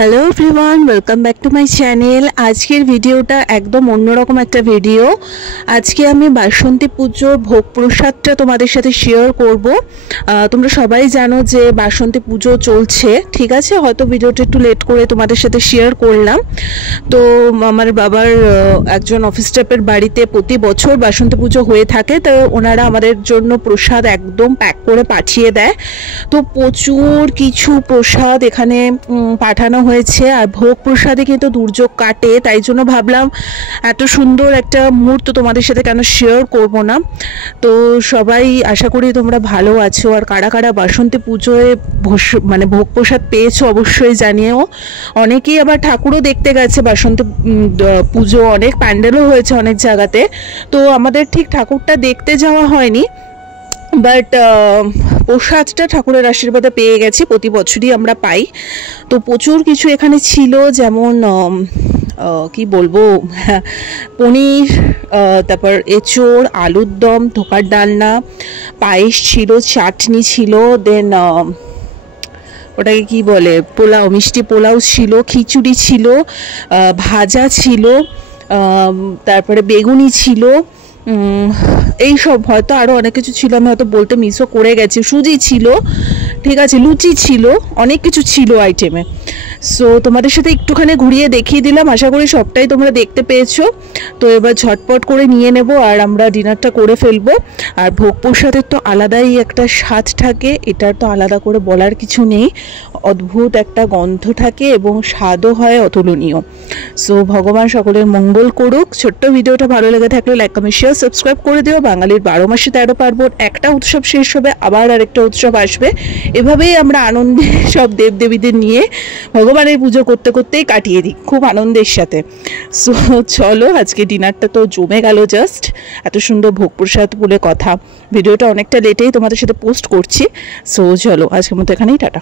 Hello everyone, welcome back to my channel. আজকের ভিডিওটা একদম অন্যরকম একটা ভিডিও। আজকে আমি বাসন্তী পুজোর ভোগ প্রসাদটা তোমাদের সাথে শেয়ার করব। তোমরা সবাই জানো যে বাসন্তী পুজো চলছে, ঠিক আছে? হয়তো ভিডিওটা একটু লেট করে তোমাদের সাথে শেয়ার করলাম। তো আমার বাবার একজন অফিস স্টাফের বাড়িতে প্রতি বছর বাসন্তী পুজো হয়ে থাকে, তো ওনারা আমাদের জন্য প্রসাদ একদম প্যাক করে পাঠিয়ে দেয়। তো প্রচুর কিছু প্রসাদ এখানে পাঠানো হয়েছে। আর ভোগ প্রসাদে কিন্তু দুর্যোগ কাটে, তাই জন্য ভাবলাম এত সুন্দর একটা মুহূর্ত তোমাদের সাথে কেন শেয়ার করব না। তো সবাই আশা করি তোমরা ভালো আছো। আর কারা কারা বাসন্তী পুজোয় মানে ভোগ প্রসাদ পেয়েছো অবশ্যই জানিও। অনেকেই আবার ঠাকুরও দেখতে গেছে বাসন্তী পুজো, অনেক প্যান্ডেলও হয়েছে অনেক জায়গাতে। তো আমাদের ঠিক ঠাকুরটা দেখতে যাওয়া হয়নি, বাট প্রসাদটা ঠাকুরের আশীর্বাদে পেয়ে গেছি, প্রতি বছরই আমরা পাই। তো প্রচুর কিছু এখানে ছিল, যেমন কি বলবো, পনির, তারপর এঁচোড়, আলুর দম, ধোকার ডালনা, পায়েস ছিল, চাটনি ছিল, দেন ওটাকে কি বলে, পোলাও, মিষ্টি পোলাও ছিল, খিচুড়ি ছিল, ভাজা ছিল, তারপরে বেগুনি ছিল, এই সব হয়তো আরও অনেক কিছু ছিল, আমি হয়তো বলতে মিসও করে গেছি। সুজি ছিল, ঠিক আছে, লুচি ছিল, অনেক কিছু ছিল আইটেমে। সো তোমাদের সাথে একটুখানি ঘুরিয়ে দেখিয়ে দিলাম, আশা করি সবটাই তোমরা দেখতে পেয়েছো। তো এবার ঝটপট করে নিয়ে নেব আর আমরা ডিনারটা করে ফেলবো। আর ভোগ প্রসাদের তো আলাদাই একটা স্বাদ থাকে, এটার তো আলাদা করে বলার কিছু নেই। অদ্ভুত একটা গন্ধ থাকে এবং স্বাদও হয় অতুলনীয়। সো ভগবান সকলের মঙ্গল করুক। ছোট্ট ভিডিওটা ভালো লেগে থাকলে লাইক, কমেন্ট, শেয়ার, সাবস্ক্রাইব করে দিও। বাঙালির 12 মাসে 13 পার্বণ, একটা উৎসব শেষ হবে আবার আরেকটা উৎসব আসবে। এভাবেই আমরা আনন্দে সব দেবদেবীদের নিয়ে ভগবানের পুজো করতে করতেই কাটিয়ে দিই, খুব আনন্দের সাথে। সো চলো, আজকে ডিনারটা তো জমে গেল। জাস্ট এত সুন্দর ভোগ প্রসাদ বলে কথা। ভিডিওটা অনেকটা লেটেই তোমাদের সাথে পোস্ট করছি। সো চলো, আজকের মতো এখানেই টাটা।